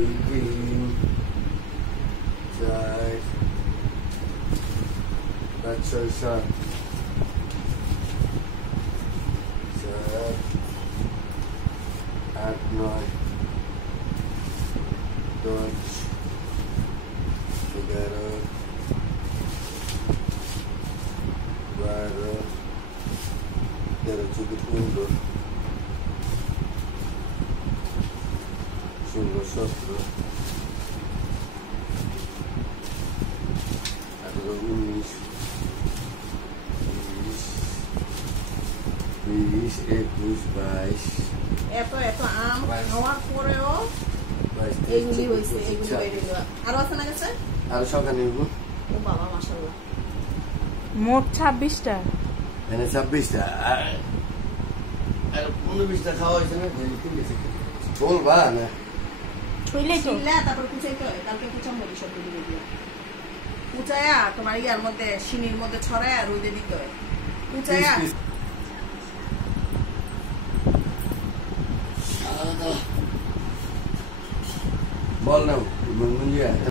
3 4 5 6 7 8 9 10 11 12 13 14 15 16 18 19 20 21 22 এত এত আম খাওয়ার পরেও এইগুলি হয়েছে, এইগুলি বেড়ে গেল। আরো আছে না গেছে? আরো সকালে নিব। ও বাবা মাশাআল্লাহ, মোট 26টা, এনে 26টা আর 15-20টা খাওয়া হয়েছে না, ঠিক আছে বলবা না ছইলে ছইলা তারপর কুচাইতে হয়, কালকে কুচামরি সব দিয়ে দিও, কুচায়া তোমার ইয়ার মধ্যে সিনির মধ্যে ছড়ায়া রোদে দিতে হয়, কুচায়া বল না